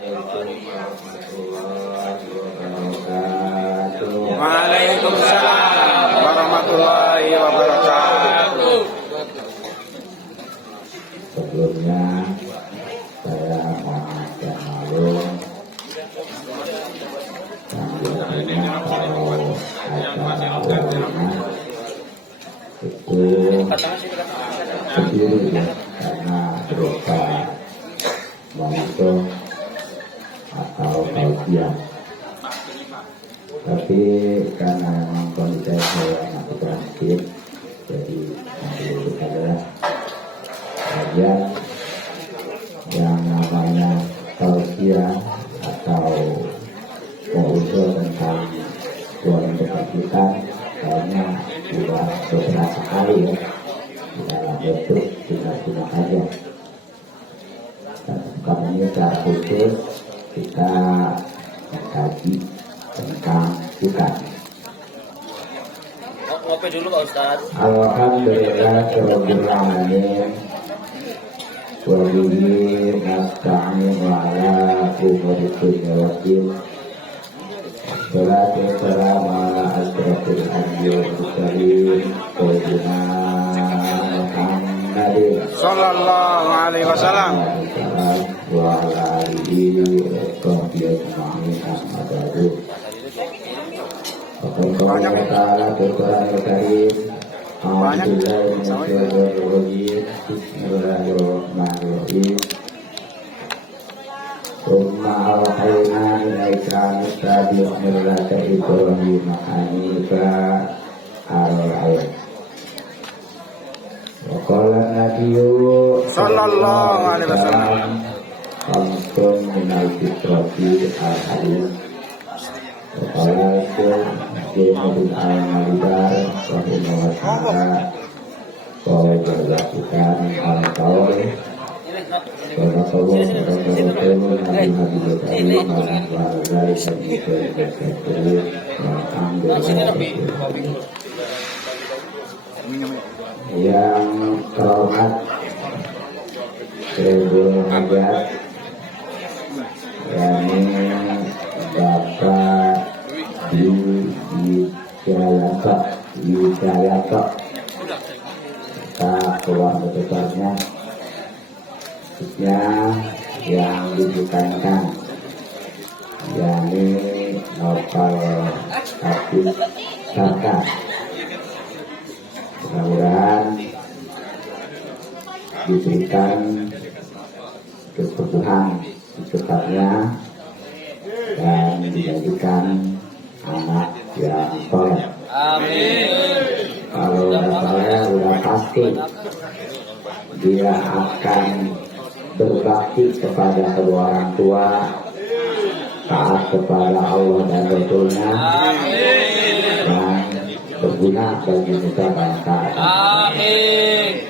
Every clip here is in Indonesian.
Waalaikumsalam warahmatullahi wabarakatuh. Sebelumnya saya mohon maklum kalau acara awalnya itu sendiri ya, karena berupa monitor atau kajian. Tapi karena memang kondisi saya masih berakhir, jadi nanti kita adalah kajian yang namanya tausiah atau mengusul tentang tuan berkegiatan. Kayaknya sudah beberapa kali ya di dalam bentuk simak aja. Dan kali ini secara khusus kita mengkaji tentang ikan. Ngopi dulu Pak Ustadz. Alhamdulillah rabbil alamin. Wa bihi nasta'in wa ala umuri dunya waddin. Salatu wassalamu ala asyrafil anbiya'i wal mursalin sayyidina Muhammadin Sallallahu alaihi wasallam. wa ala alihi wa sahbihi ajma'in amma ba'du. Allah Ta'ala Al-Quran Al-Karim. A'udzubillahi Bismillahirrahmanirrahim. Summa awhayna ilaika muttabi'an millata Ibrahim hanifa al-ayat. Wa qala nabiyyu Sallallahu alaihi wasallam khamsun minal fitrati al-hadis. Walaupun Jematul Al-Malibar rahimahullah ta'ala boleh dilakukan al-qaul karena Allah Rasulullah Nabi yang terhormat Ibu Hajat yakni Bapak Yudayata kita keluarga besarnya khususnya yang dibukankan yakni Nopal Habib Saka. Mudah-mudahan diberikan kesembuhan secepatnya dan dijadikan anak yang soleh. Amin. Kalau saya sudah pasti dia akan berbakti kepada kedua orang tua, taat kepada Allah dan Rasulnya, dan berguna bagi nusa bangsa. Amin.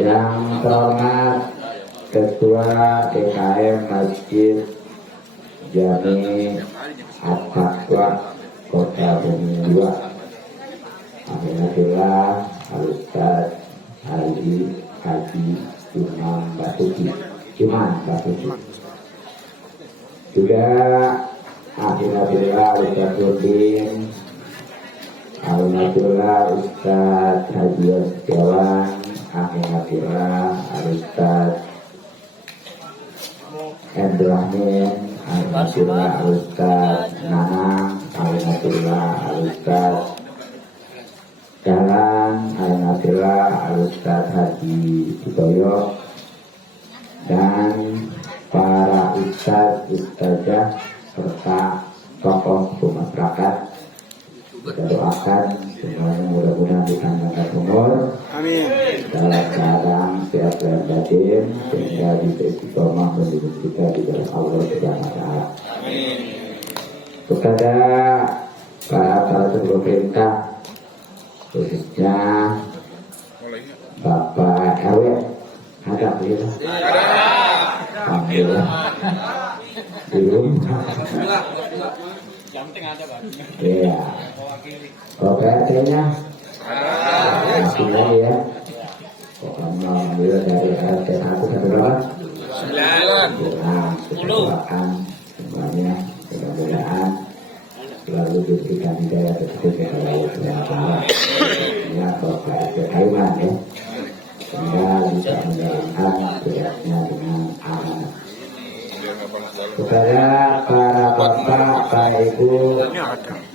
Yang terhormat Ketua DKM Masjid Jami At-Taqwa Kota Bumi 2, Alhamdulillah Al-Ustaz Haji Juman Basuki. Juga Alhamdulillah Ustaz Nurdin, Alhamdulillah Ustaz Haji Setiawan, Alhamdulillah Ustaz Ibrahim, Alhamdulillah Ustaz Nanang, Alhamdulillah Ustaz Jalan, Alhamdulillah Ustaz Haji Sutoyo, dan para ustaz, ustazah serta tokoh masyarakat. Kita doakan semuanya mudah-mudahan dipanjangkan umur, Amin. dalam keadaan sehat dan batin, sehingga bisa istiqomah mendidik kita di dalam Allah Subhanahu wa Ta'ala. Kepada para pemerintah, khususnya Bapak RW, ada beliau? Alhamdulillah. Belum. Iya. Kalau PRT-nya masih lagi ya. Alhamdulillah dari RT 1 sampai berapa? 9. kurang kesalahan semuanya mudah-mudahan selalu diberikan hidayah rezeki kepada Allah Subhanahu wa Ta'ala. Ya, berkah kekayaan ya, sehingga bisa menjalankan tugasnya dengan amanah. Kepada para bapak, para ibu,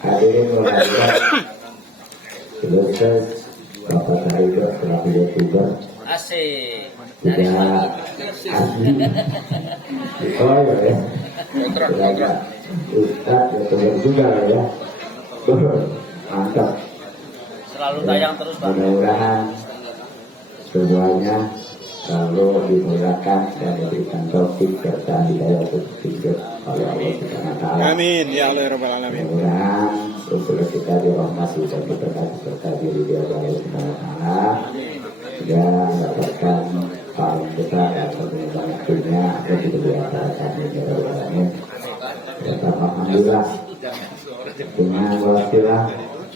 hadirin berbahagia, selesai bapak Tariqah selaku youtuber Asik. tidak asli. Oh ya, sudah Ustaz youtuber juga ya. Mantap. Selalu tayang terus Pak. Mudah-mudahan semuanya selalu dimudahkan dan diberikan taufik serta hidayah berpikir oleh Allah Subhanahu wa Ta'ala. Amin ya Allah ya Rabbal Alamin. Mudah-mudahan usul kita dirahmati dan diberkati serta diri dia oleh Allah Subhanahu wa Ta'ala dan mendapatkan paling besar atau banyak dunia dan juga diantarakan ini ya Rabbal Alamin. Alhamdulillah dengan wasilah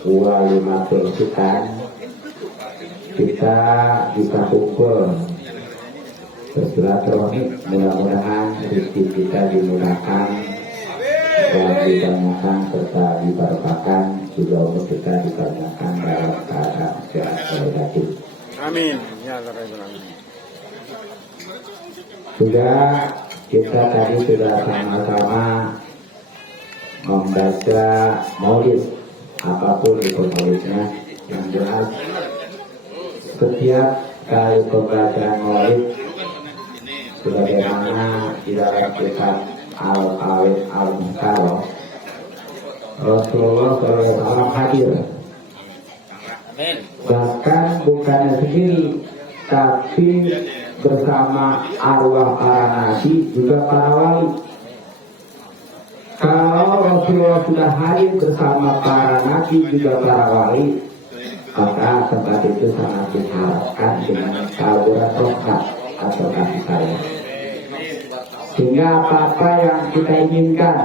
walimatul khitan kita bisa kumpul bersilaturahmi, mudah-mudahan rezeki kita dimudahkan dan dibanyakan serta diberkahkan, juga umur kita dibanyakan dalam keadaan sehat walafiat. Amin ya Allah ya Rabbal Alamin. Sudah kita tadi sudah sama-sama membaca maulid, apapun itu maulidnya, yang jelas setiap kali pembacaan maulid sebagaimana di dalam kitab Al-Awid Al-Muhtaroh, Rasulullah SAW hadir. Amin. Bahkan bukan sendiri, tapi bersama arwah para nabi juga para wali. Kalau Rasulullah sudah hadir bersama para nabi juga para wali, maka tempat itu sangat diharapkan dengan taburan rohkat atau kasih sayang. Sehingga apa-apa yang kita inginkan,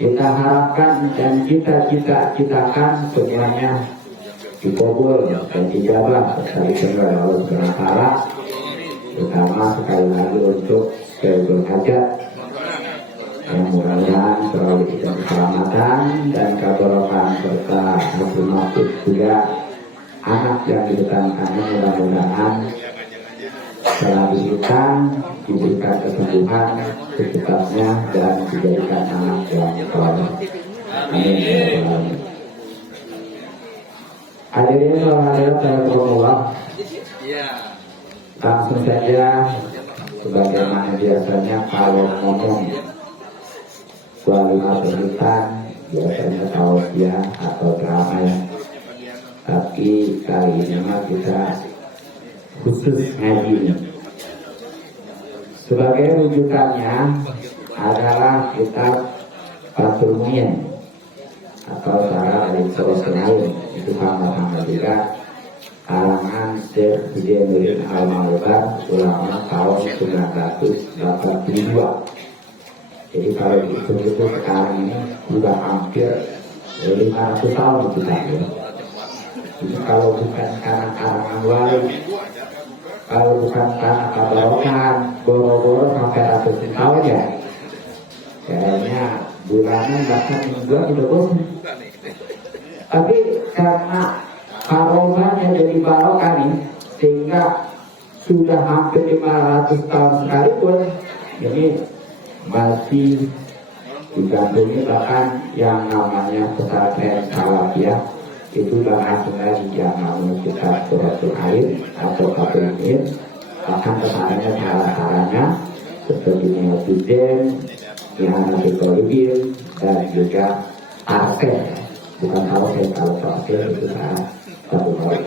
kita harapkan dan kita cita-citakan semuanya dikabul dan dijabah sekali oleh Allah Subhanahu wa Ta'ala. Terutama sekali lagi untuk Sayyidul Hajat yang mudah-mudahan selalu kita keselamatan dan keberkahan serta hasil nasib juga anak yang diberikannya mudah-mudahan setelah diberikan kesembuhan secepatnya dan dijadikan anak yang soleh. Amin ya rabbal alamin. Hadirin rahimakumullah. Langsung saja sebagaimana biasanya kalau ngomong walimatul khitan biasanya tausiah atau drama ya. Tapi kali ini kita khusus ngaji. Sebagai rujukannya adalah kitab Fathul Mu'in atau Syarah al-Siratul Lain, itu sama-sama juga kalangan Syekh Zainuddin Al-Maghribar, ulama tahun 1982. Jadi kalau dihitung-hitung sekarang ini sudah hampir 500 tahun kita ya. Jadi kalau bukan karena karangan wali, kalau bukan karena kabarokan, boro-boro sampai ratusan tahun ya, kayaknya bulanan bahkan mingguan sudah bosan. Tapi karena karomahnya jadi barokah nih, sehingga sudah hampir 500 tahun sekalipun, ini masih digandungi bahkan yang namanya pesantren Salafiyah itu bahasanya yang namanya kitab Suratul Ain atau Fathul Mu'in, bahkan kesananya cara-caranya seperti Niyazuddin, Ihanatul Talibin, dan juga Tarseh, bukan Tarseh, kalau Tarseh itu cara satu kali.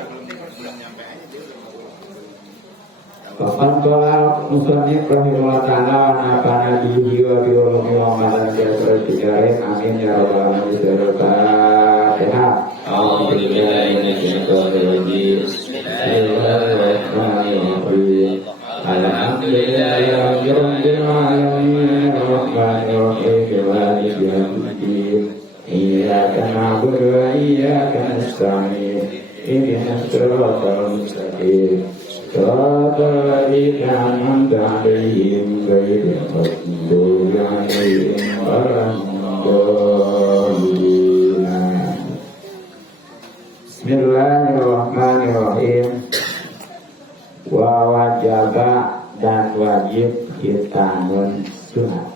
Bapak Tuhan Muslimnya Rahimullah Ta'ala Nafana bihi wa bi'ulumi wa madan jatuh tijarin. Amin ya Rabbal Alamin. Al-Fatihah. Bismillahirrahmanirrahim. Alhamdulillahirabbil alamin. Arrahmanirrahim. Maliki yaumiddin. Iyyaka na'budu wa iyyaka nasta'in. Ihdinas siratal mustaqim. Berikan dari Bismillahirrahmanirrahim. Wa wajaba dan wajib kita sunat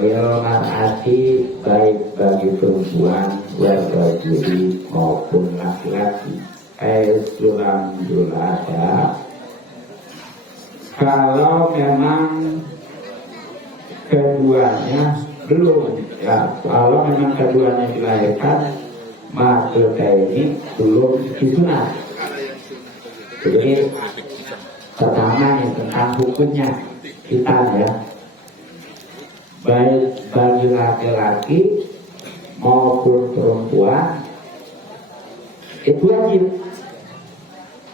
lil mar'ati baik bagi perempuan wal rajuli maupun laki-laki sulam julada kalau memang keduanya belum ya, kalau memang keduanya dilahirkan maka ini belum disunat. Jadi pertama yang tentang hukumnya kita ya, baik bagi laki-laki maupun perempuan itu wajib.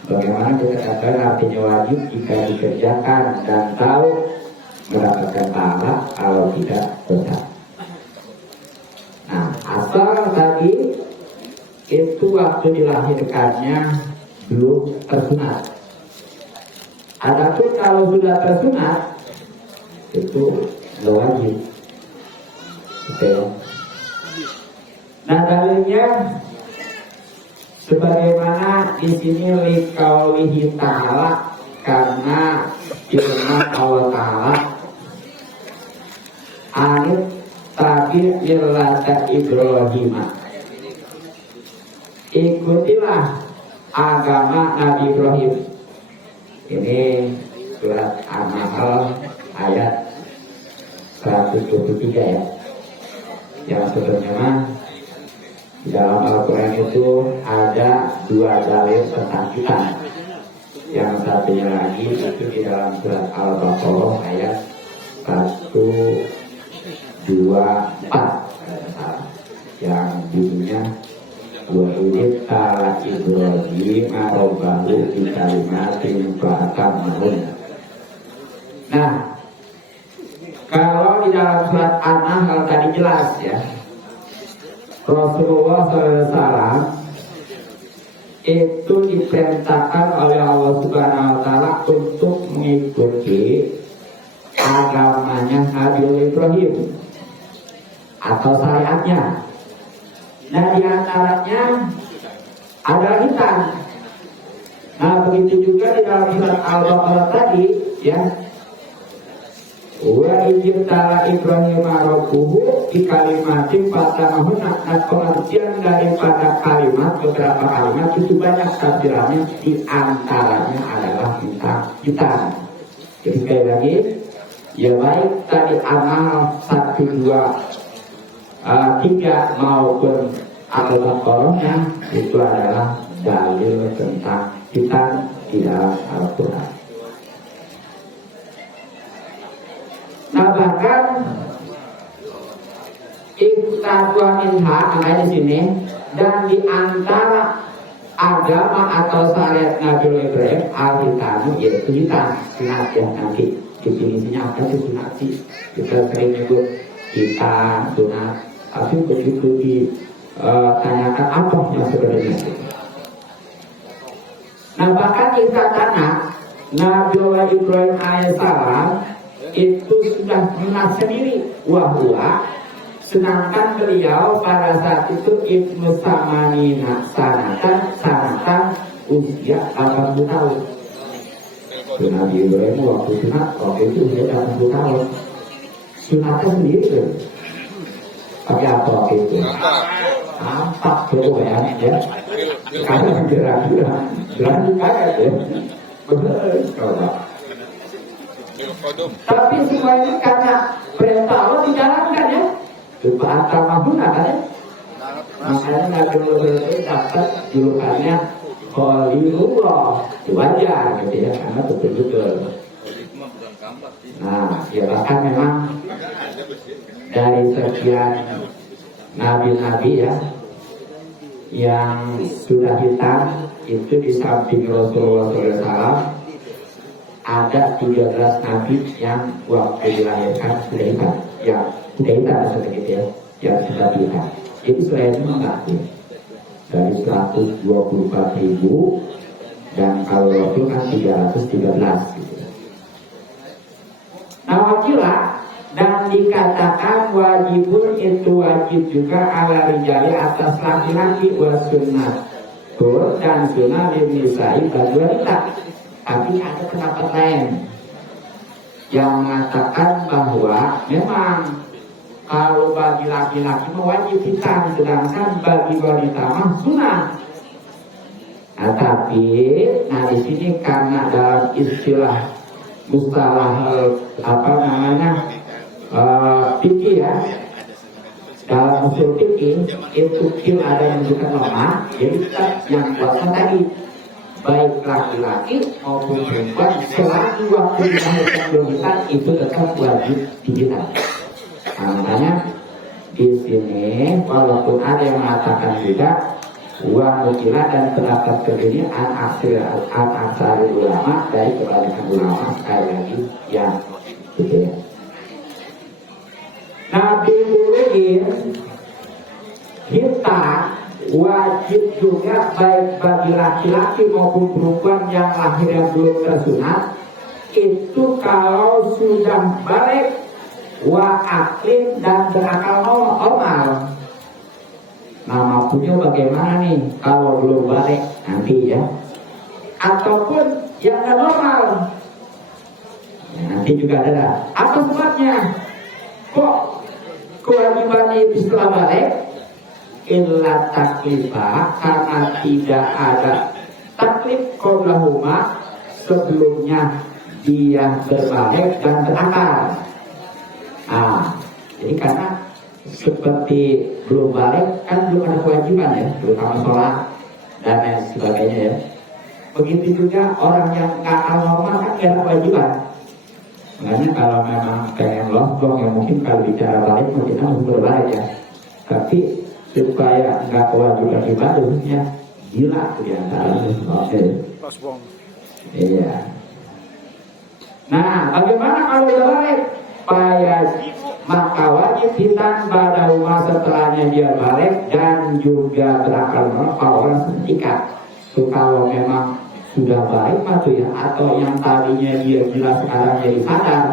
Bagaimana kita katakan artinya wajib jika dikerjakan dan tahu mendapatkan pahala, kalau tidak tetap. Nah, asal tadi itu waktu dilahirkannya belum tersunat. Adapun kalau sudah tersunat itu wajib. Oke. Nah, dalilnya sebagaimana di sini liqaulihi ta'ala, karena firman Allah Ta'ala anit tabi millata Ibrahim, ikutilah agama Nabi Ibrahim. Ini surat An-Nahl ayat 123 ya. Yang sebenarnya di dalam Al-Quran itu ada dua dalil tentang kita. Yang satunya lagi itu di dalam surat Al-Baqarah ayat 124 yang bunyinya wa idh qala Ibrahim rabbahu bi kalimatin fa'tamahun. Nah, kalau di dalam surat An-Nahl tadi jelas ya, Rasulullah SAW itu diperintahkan oleh Allah Subhanahu Wa Taala untuk mengikuti agamanya Nabi Ibrahim atau syariatnya. Nah, di antaranya ada hitam. Nah, begitu juga di dalam surat Al-Baqarah tadi ya, wa ijtala Ibrahim rabbuhu bi kalimatin fatamahuna. Nah, pengertian daripada kalimat, beberapa kalimat itu banyak tafsirannya, di antaranya adalah kita. Jadi sekali lagi ya, baik tadi amal 1, 2, 3 maupun Al-Baqarahnya itu adalah dalil tentang kita di dalam Al-Quran. Nah, bahkan iktadwa minha ada di sini, dan di antara agama atau syariat Nabi Ibrahim al-hitamu yaitu hitam, sunat ya. Nanti definisinya apa itu sunat sih? Kita sering nyebut hitam, sunat, tapi begitu ditanyakan apa yang sebenarnya. Nah, bahkan ikatan Nabi Ibrahim alaihissalam itu sudah sunat sendiri, wahwa, sedangkan beliau pada saat itu ibnu samanina sanatan usia 80 tahun. Nabi Ibrahim waktu sunat waktu itu usia 80 tahun. Sunatnya sendiri tuh pakai apa waktu itu? Ampak tuh ya, karena gerak-gerak kayak ya, bener kalau. Tapi semua ini karena perintah Allah dijalankan ya. Berupa atamahuna kan ya. Makanya Nabi Ibrahim dapat julukannya Khalilullah. Itu wajar gitu ya, karena betul-betul. Nah, ya bahkan memang dari sekian nabi-nabi ya yang sudah hitam itu di samping Rasulullah SAW ada 13 nabi yang waktu dilahirkan sudah hitam, ya sudah hitam seperti itu ya, yang sudah hitam. Itu selain itu enggak ya. Dari 124.000 dan kalau wakil kan 313 gitu. Nah wakilah dan dikatakan wajibun itu wajib juga ala rijali atas laki-laki wa sunnah dan sunnah dinisai bagi wanita. Tapi ada pendapat lain yang mengatakan bahwa memang kalau bagi laki-laki wajib hitam, sedangkan bagi wanita mah sunnah. Nah, tapi di sini karena dalam istilah mustalah fikih ya, dalam usul fikih itu ada yang menunjukkan lemah. Jadi kita yang kuasa tadi baik laki-laki maupun perempuan selagi waktu melahirkan belum itu tetap wajib dihitam. Nah, makanya di sini walaupun ada yang mengatakan tidak wa mutilah dan pendapat kedua an aksari ulama dari kebanyakan ulama sekali lagi yang gitu ya. Nabi Muhammad kita wajib juga baik bagi laki-laki maupun perempuan yang lahir yang belum tersunat itu kalau sudah balik wa aklim dan berakal normal. Nah maksudnya bagaimana nih kalau belum balik nanti ya, ataupun yang normal ya, nanti juga ada. Apa sebabnya kok kewajiban itu setelah balik? Illa taklifah, karena tidak ada taklif qablahuma sebelumnya dia berbalik dan berakal. Nah, jadi karena seperti belum balik kan belum ada kewajiban ya, terutama sholat dan lain sebagainya ya. Begitu juga orang yang akal normal kan tidak ada kewajiban. Makanya kalau memang pengen lontong ya mungkin kalau bicara balik mungkin harus berbalik ya. Tapi supaya nggak kewajiban ibadahnya gila kebiasaan. Oke. Iya. Nah, bagaimana kalau udah balik? Maka wajib hitam pada rumah setelahnya dia balik dan juga berakal normal orang seketika. So, kalau memang sudah balik matu ya, atau yang tadinya dia gila sekarang jadi sadar,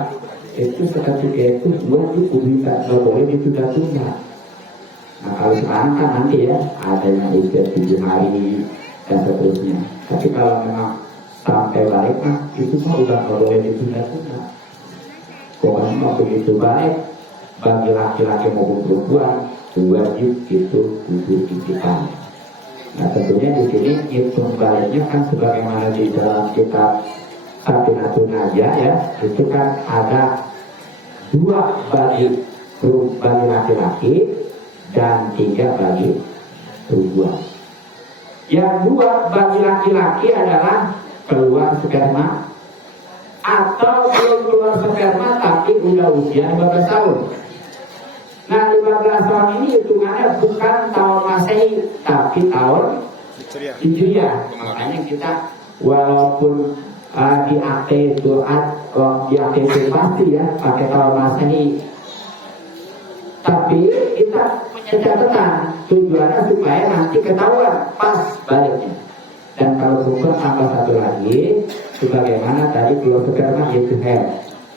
itu seketika itu wajib bisa boleh ditunda tunda. Nah kalau sekarang kan nanti ya ada yang usia 7 hari dan seterusnya. Tapi kalau memang sampai balik mah itu mah udah boleh ditunda tunda. Pokoknya begitu baik bagi laki-laki maupun perempuan wajib itu kudu dikitan. Nah tentunya di sini hitung baliknya kan sebagaimana di dalam kitab Safinatun Najah ya, itu kan ada 2 bagi laki-laki dan 3 bagi perempuan. Yang 2 bagi laki-laki adalah keluar sperma atau belum keluar sperma tapi udah usia 15 tahun. Nah 15 tahun ini hitungannya bukan tahun Masehi tapi tahun Hijriah. Makanya kita walaupun di akte itu di akte itu pasti ya pakai tahun Masehi, tapi kita punya catatan tujuannya supaya nanti ketahuan pas baliknya. Dan kalau perempuan tambah 1 lagi sebagaimana tadi keluar sperma yaitu haid.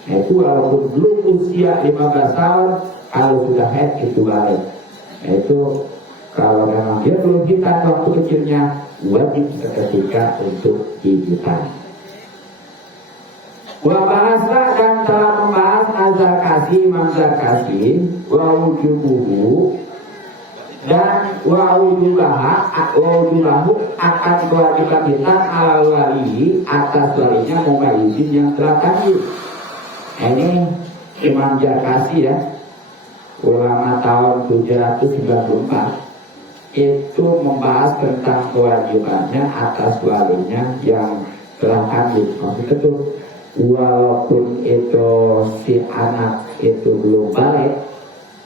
Nah itu walaupun belum usia 15 tahun kalau sudah haid itu balik. Nah itu kalau memang dia belum hitam waktu kecilnya wajib seketika untuk dihitan. Wabahasa dan telah membahas azakasi manzakasi wa wujubuhu dan wa wujubuhu akan kewajiban kita ala wali atas walinya mumayyizin yang telah tadi. Ini Imam Jarkasi ya, ulama tahun 794 itu membahas tentang kewajibannya atas walinya yang telah kandung. Maksudnya itu walaupun itu si anak itu belum balik,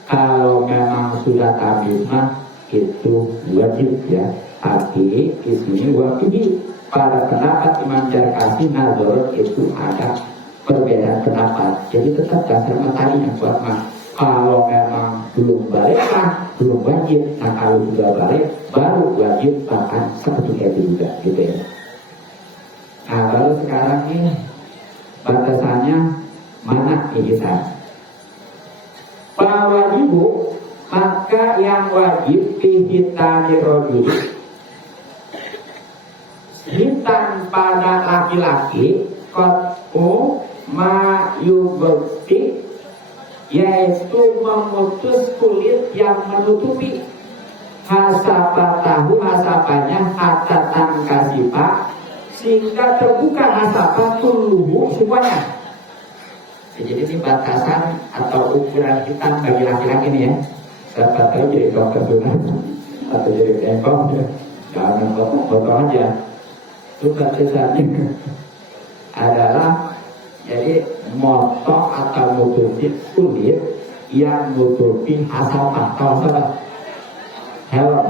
kalau memang sudah tamis mah itu wajib ya. Tapi di sini wajib pada pendapat Imam Jarkasi Nazor itu ada perbedaan pendapat. Jadi tetap dasar materi yang kuat mah. Kalau memang belum balik mah belum wajib. Nah kalau sudah balik baru wajib bahkan seperti itu juga gitu ya. Nah, lalu sekarang ini batasannya mana kita? Wajibu, maka yang wajib dihitani rojul hitan pada laki-laki kotu mayubekti, yaitu memutus kulit yang menutupi hasabatahu, hasabannya hatta tangkasipa, sehingga terbuka hasabah tuluhu semuanya. Jadi ini batasan atau ukuran hitam bagi laki-laki ini ya. Dapat tahu jadi dokter dulu atau jadi ekor ya. Jangan potong aja. Itu batasannya adalah jadi motong atau menutupi kulit yang menutupi hasabah. Tahu apa? Helm.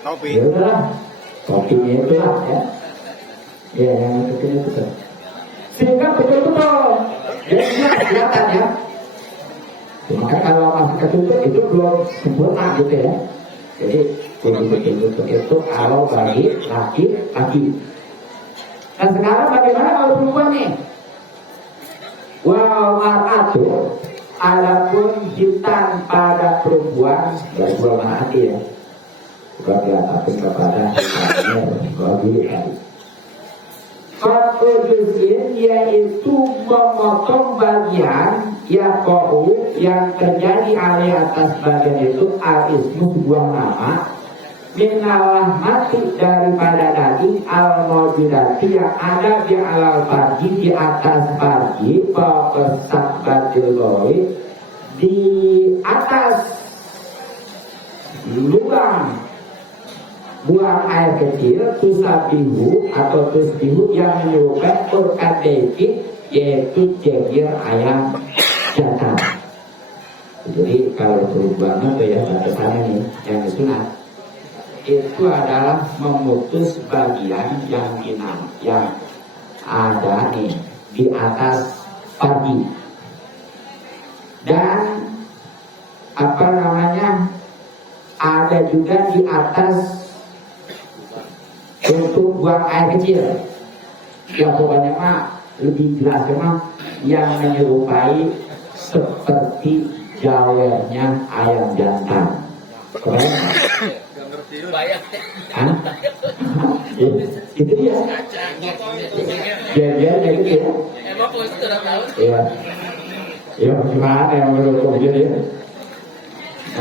Topi. Ya udahlah, topinya itu lah ya. Ya yang kecil itu. Sehingga betul-betul jadinya kelihatan ya. Maka kalau masih ketutup itu belum sempurna gitu ya. Jadi betul-betul itu kalau bagi laki-laki. Dan sekarang bagaimana kalau perempuan nih? Wal mar'atu, adapun hitam pada perempuan berdua mati ya. Bukan diatakan kepada bagi hari. Fakudusin yaitu memotong bagian yang terjadi alih atas bagian itu al-ismu sebuah nama minalah mati daripada daging al-mawjudati yang ada di alal farji, di atas farji pepesak batiloi, di atas lubang buang air kecil tusabihu atau tusbihu yang menyerupai urkadeki, yaitu cengir ayam jantan. Jadi kalau berubah itu ya batasannya nih yang disunat itu adalah memutus bagian yang ada nih di atas pagi dan apa namanya ada juga di atas untuk buang air kecil. Ya pokoknya mah lebih jelas mah yang menyerupai seperti jawernya ayam jantan. Hah? Itu dia. Biar kayak gitu ya. Emang itu sudah tahu? Iya. Ya gimana yang menurut dia ya?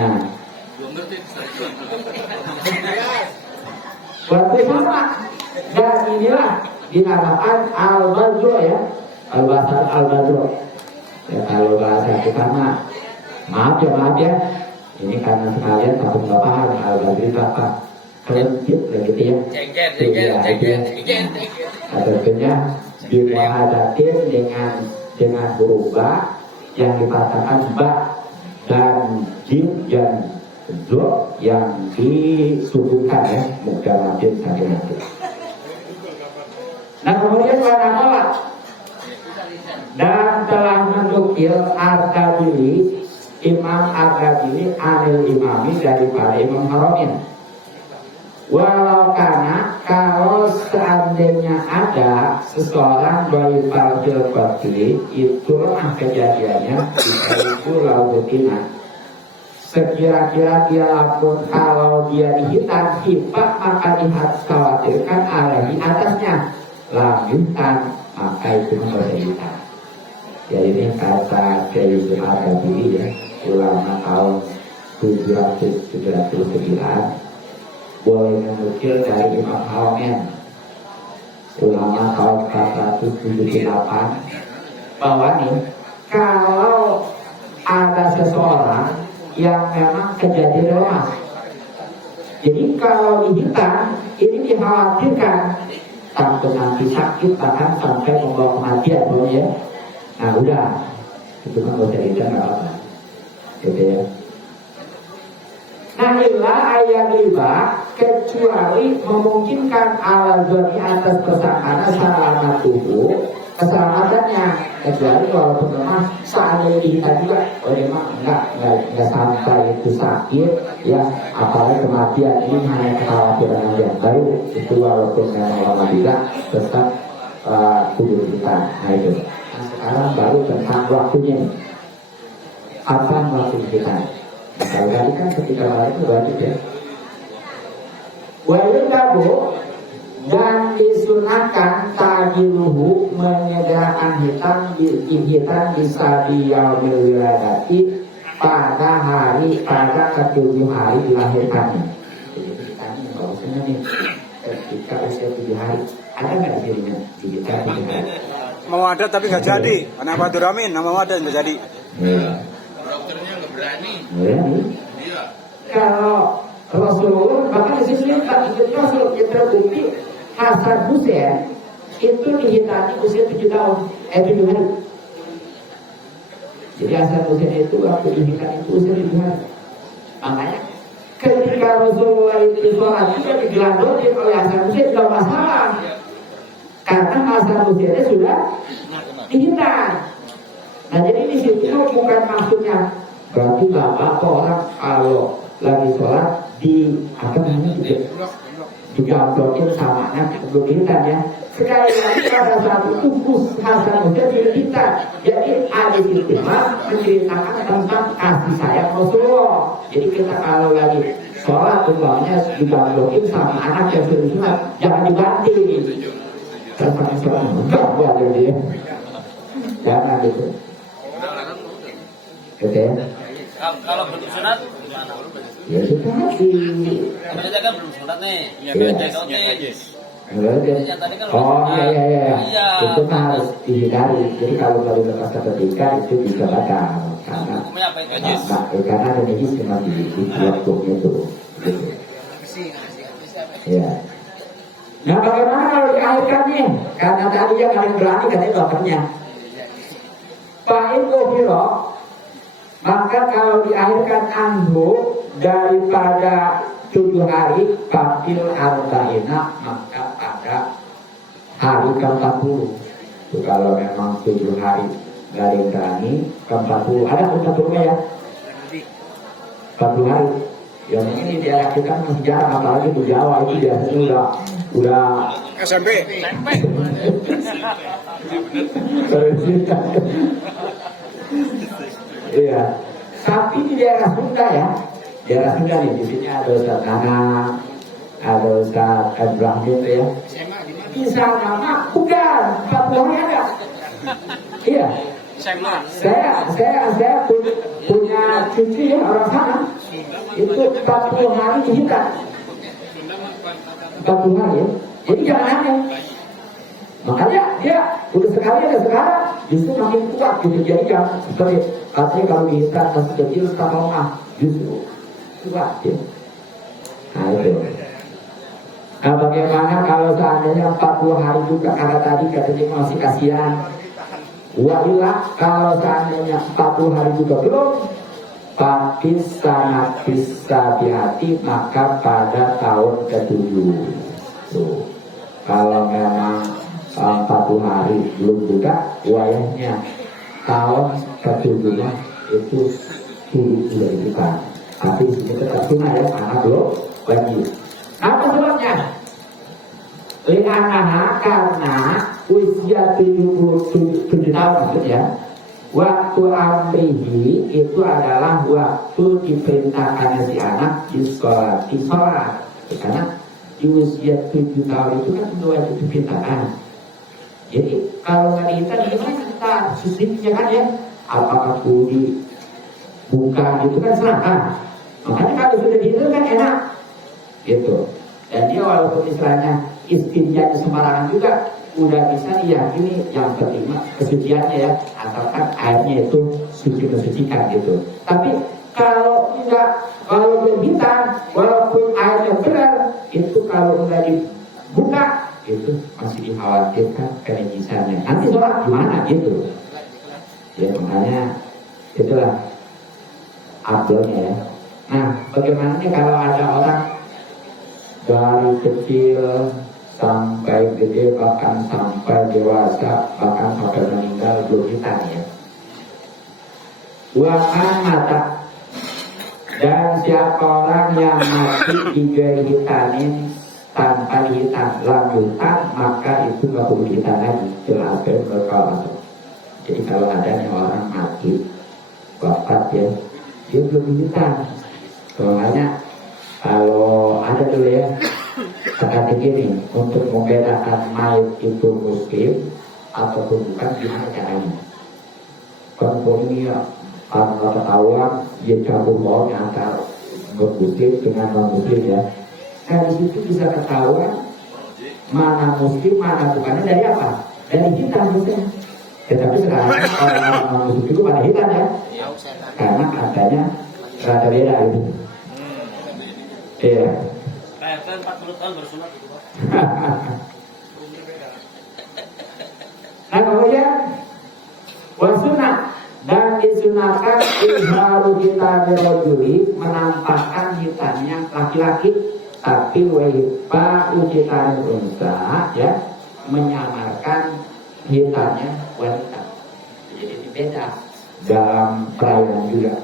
Nah. Waktu sama dan inilah dinamakan al-badro ya, al-basar al-badro. Ya kalau bahasa kita mah maaf ya. Ini karena sekalian takut nggak paham al-badro itu apa. Kelentip begitu ya. Cengker. Tentunya dimuhadatin dengan huruf ba yang dikatakan ba dan jim dan zo yang disubuhkan ya, muka wajib sakit hati. Nah kemudian wanakola dan telah menukil Al-Kabili, Imam Al-Kabili anil imami daripada Imam Haromin. Walau karena kalau seandainya ada seseorang dari Fardil Bakri itu lemah kejadiannya itu laudutina. Sekira-kira dia lapor kalau dia dihitan hifat maka dikhawatirkan ada di atasnya lanjutan maka itu berhitan. Jadi ini kata dari Jemaat Kabili ya, ulama tahun 779 boleh menukil dari Imam Haromen ulama tahun 478 bahwa nih kalau ada seseorang yang memang kejadian lemas, jadi kalau dihitan ini dikhawatirkan takut nanti sakit bahkan sampai membawa kematian ya. Nah udah itu kan bisa dihitan nggak apa-apa gitu ya. Nah inilah ayat 5 kecuali memungkinkan ala zoni atas persangkaan salamat tubuh keselamatannya, kecuali walaupun memang seandainya dihitan juga, oh memang enggak sampai itu sakit, ya apalagi kematian ini hanya kekhawatiran yang baru itu walaupun memang lama juga tetap kudu kita. Nah itu. Nah, sekarang baru tentang waktunya nih. Apa waktu kita? Kalau tadi kan ketika malam itu wajib ya. Wajib kabu dan disunahkan tajiluhu menyediakan hitam bisa diyaumil wiladati pada ketujuh hari dilahirkannya. Jadi kami nggak usahnya nih ketika usia 7 hari ada nggak dirinya ketika 7 hari? Mau ada tapi nggak jadi. Karena Pak Duramin, mau ada nggak jadi. Dokternya nggak berani. Iya. Kalau Rasulullah bahkan di sini Rasul yang terbukti Hasan Hussein itu dihitani usia 7 tahun, 7 hari. Jadi Hasan Hussein itu waktu dihitani itu usia 7 hari. Makanya ketika Rasulullah itu sholat juga digelandotin oleh Hasan Hussein tidak masalah, karena Hasan Hussein sudah dihitan. Nah jadi di situ bukan maksudnya berarti bapak orang kalau lagi sholat di apa namanya digablokin sama anak kebukitan ya. Sekali lagi pada saat itu Hasan Hussein dihitan. Jadi hadis itu menceritakan tentang kasih sayang Rasulullah. Jadi kita kalau lagi sholat umpamanya digablokin sama anak yang sudah jangan dibanting. Terus sholat enggak ada dia. Jangan gitu. Oke. Kalau belum sunat gimana? Ya sudah hati. Sebenarnya kan belum sunat nih. Iya, Oh iya. Itu kan harus dihindari. Jadi kalau baru lepas ketika itu bisa batal karena Hukumnya apa itu? karena ada najis cuma di waktunya itu. Gitu. Ya. Nah bagaimana kalau diakhirkannya? Karena tadi yang paling berani katanya dokternya. Fa'in ufiro, maka kalau diakhirkan anhu daripada 7 hari fakil arba'ina, maka pada hari ke-40. Kalau memang 7 hari dari berani ke-40, ada 40-nya ya? 40 hari. Yang ini dilakukan sejarah, apalagi di Jawa itu biasanya udah SMP. Iya. Tapi di daerah Sunda ya, daerah Sunda nih, di sini ada Ustaz Nana, ada Ustaz Ibrahim ya. Di sana mah bukan, 40 hari ada. Iya. Saya punya cucu ya orang sana, itu 40 hari dihitan. 40 hari ya. Jadi jangan aneh. Makanya dia udah sekarang justru makin kuat gitu. Jadi yang seperti katanya kalau dihitan masih kecil setengah justru kuat ya. Nah itu. Nah bagaimana kalau seandainya 40 hari juga karena tadi katanya masih kasihan. Wailah kalau seandainya 40 hari juga belum, fakis sangat bisa hati maka pada tahun ke-7. Tuh. Kalau memang 40 hari belum juga, wayahnya tahun ke-7 itu sudah dibuka. Tapi ini tetap sunnah ya, karena belum lagi. Apa sebabnya? Karena usia 77 tahun maksudnya, waktu amrihi itu adalah waktu diperintahkannya si anak di sholat. Karena di usia 7 tahun itu kan sudah wajib diperintahkan. Jadi kalau nggak diintar gimana kita sistemnya kan ya? Apakah perlu dibuka gitu kan silahkan. Makanya kalau sudah diintar kan enak, gitu. Dan dia walaupun istilahnya istinjanya sembarangan juga udah bisa diyakini yang penting kesuciannya ya, asalkan airnya itu suci mensucikan gitu. Tapi kalau enggak, kalau belum hitam, walaupun airnya benar, itu kalau udah dibuka itu masih dikhawatirkan kenajisannya. Nanti sholat gimana gitu? Ya makanya itulah abdulnya ya. Nah bagaimana nih kalau ada orang dari kecil sampai gede, bahkan sampai dewasa, bahkan sampai meninggal belum hitam ya. Wa'an mata, dan siapa orang yang mati dihitamin tanpa dihitan lanjutan, maka itu gak perlu dihitan lagi. Jelaskan berkala. Jadi kalau ada yang orang mati wafat ya, dia belum dihitan. Soalnya kalau ada dulu ya, seperti gini, untuk membedakan mayat itu muslim ataupun bukan, gimana caranya? Konformnya karena ketahuan dia campur baunya antara muslim dengan non muslim ya. Nah di situ bisa ketahuan mana muslim mana bukannya dari apa? Dari hitam misalnya. Tetapi sekarang orang non muslim itu pada hitam ya, karena katanya rada beda itu. Iya. Kayak 40 tahun bersunat itu Pak. Nah kemudian wasunat, dan disunahkan izharu kita birojuli, menampakkan hitannya laki-laki, tapi waipa ujitan unsa ya, menyamarkan hitannya wanita. Jadi beda dalam kelainan juga.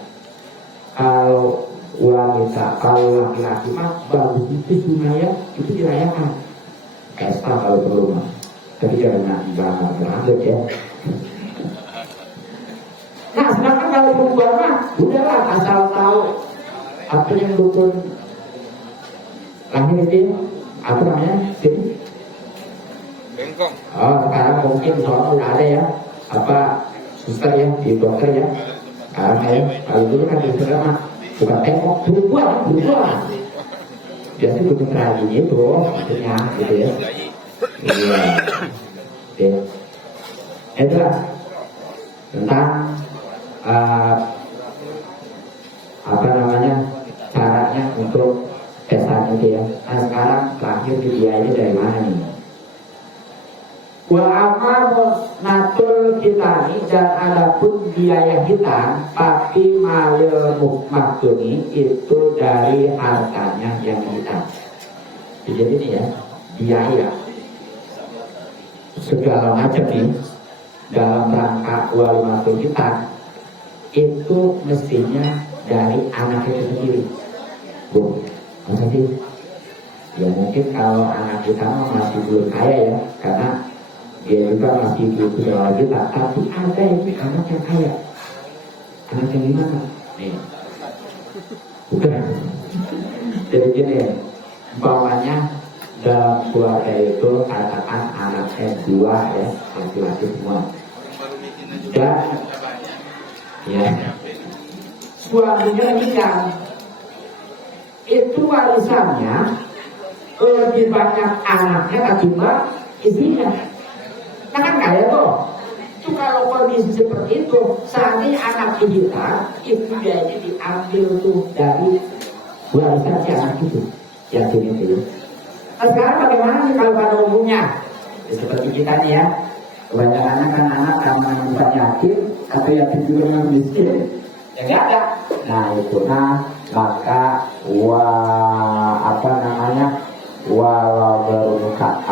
Kalau wanita, kalau laki-laki mah bagus itu sunaya itu dirayakan. Pesta kalau perlu mah, tapi jangan berangkat ya. Nah sedangkan kalau perempuan mah udahlah asal tahu apa yang betul lahir itu apa namanya sini. Bengkong. Oh sekarang mungkin soalnya udah ada ya apa suster ya di dokter ya. Sekarang ya kalau dulu kan di sana mah bukan tengok berubah. Biasanya butuh terakhir itu maksudnya gitu ya. Iya. Ya. Itulah tentang apa namanya caranya untuk pesta itu ya. Nah sekarang terakhir biayanya dari mana nih? Wa amal natul kita ini, dan adapun biaya hitam tapi malil maktuni itu dari hartanya yang hitam. Jadi ini ya biaya segala macam nih dalam rangka walimatul hitam itu mestinya dari anak itu sendiri. Bu, masa sih? Ya mungkin kalau anak kita masih belum kaya ya, karena dia juga masih belum punya lagi, tapi ada ini anak yang kaya. Anak yang gimana? Nih, bukan. Jadi gini, umpamanya dalam keluarga itu katakan anaknya 2 ya, laki-laki semua. Dan ya, suaminya meninggal, itu warisannya lebih banyak anaknya ketimbang istrinya. Nah kan kaya tuh. Itu kalau kondisi seperti itu, seandainya anak kita itu biayanya diambil tuh dari warisan si anak itu, yang itu. Nah sekarang bagaimana nih kalau pada umumnya? Ya, seperti kita nih ya, kebanyakan kan anak karena bukan yatim atau yatim juga yang miskin, ya nggak ada. Nah itu maka walau bermuka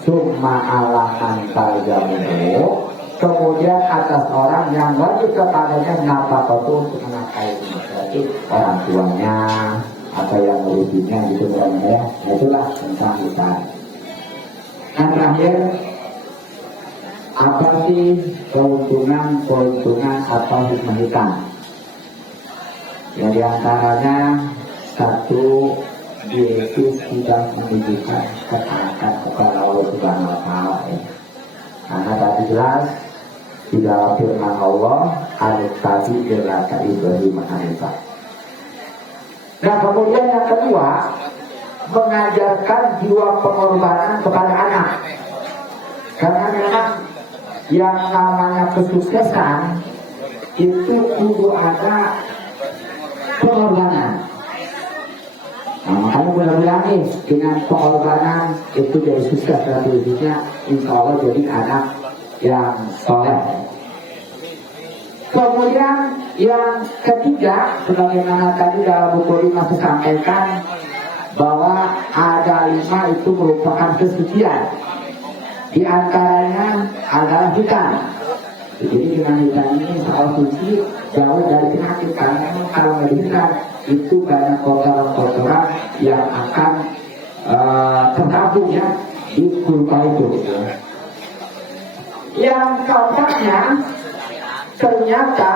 summa alaman taljamu, kemudian atas orang yang wajib kepadanya nafkatu untuk menafkahi, berarti orang tuanya atau yang ngurusinnya gitu kan ya. Nah, itulah tentang hitam. Nah terakhir, apa sih keuntungan atau hikmah hitam? Ya diantaranya satu, yaitu sudah menunjukkan ketaatan kepada Allah Subhanahu wa Ta'ala ya. Karena tadi jelas di dalam firman Allah, al-Tadi berkata Ibrahim Hanifah. Nah kemudian yang kedua, mengajarkan jiwa pengorbanan kepada anak. Karena memang yang namanya kesuksesan itu kudu ada pengorbanan. Nah makanya mudah-mudahan nih dengan pengorbanan itu jadi sukses dalam hidupnya, insya Allah jadi anak yang soleh. Kemudian yang ketiga, sebagaimana tadi dalam buku ini masih sampaikan bahwa ada ada 5 itu merupakan kesucian. Di antaranya adalah hutan. Jadi dengan hutan ini soal suci jauh dari penyakit, karena kalau nggak di hutan itu banyak kotoran-kotoran yang akan tergabung ya di kurba itu. Yang keempatnya, ternyata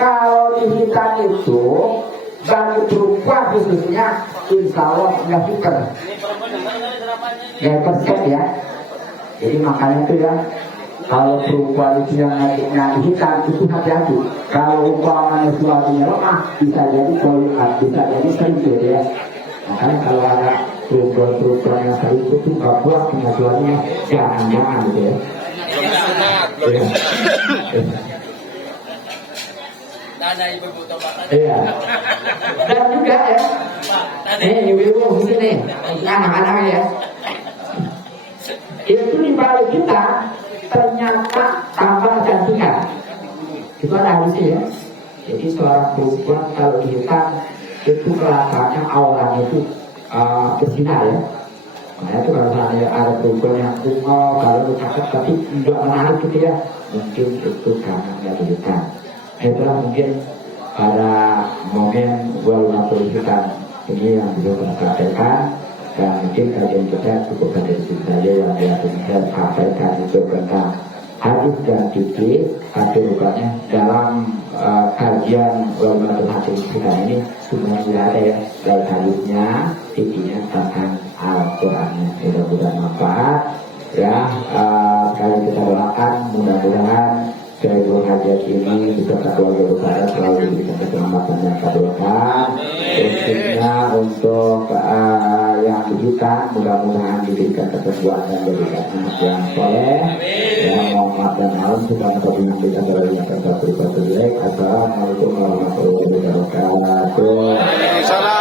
kalau di hutan itu bagi perempuan khususnya insya Allah nggak fikir, nggak persen ya. Jadi makanya itu ya, kalau perempuan itu yang naiknya di hutan itu hati-hati. Kalau umpamanya suaminya lemah bisa jadi bisa jadi selingkuh ya. Makanya kalau ada perempuan yang selingkuh itu nggak puas dengan suaminya, jangan gitu ya. Iya. Dan juga ya, ibu-ibu di sini, anak-anak ya, itu di balik kita ternyata tambah cantikan. Itu ada hadisnya ya. Jadi seorang perempuan kalau di hutan itu kelakuannya auranya itu berzina ya. Nah itu kalau misalnya ada perempuan yang kuno, kalau cakep tapi tidak menarik gitu ya, mungkin itu karena nggak di hutan. Itulah mungkin pada momen bulan hutan ini yang bisa kita sampaikan, dan mungkin kajian kita cukup sampai di sini saja yang saya sampaikan itu tentang hadis dan fikih atau bukannya dalam kajian bulan hutan ini sebenarnya ada ya dari hadisnya, fikihnya tentang Al-Qurannya. Mudah-mudahan manfaat ya. Kalau kita doakan mudah-mudahan Kebun hajat ini beserta keluarga besar selalu diberikan keselamatan dan keberkahan. Khususnya untuk yang digital, mudah-mudahan diberikan kesembuhan dan diberikan anak yang soleh. Yang Muhammad dan malam sudah mengatur kita dari yang terbaik. Assalamualaikum warahmatullahi wabarakatuh.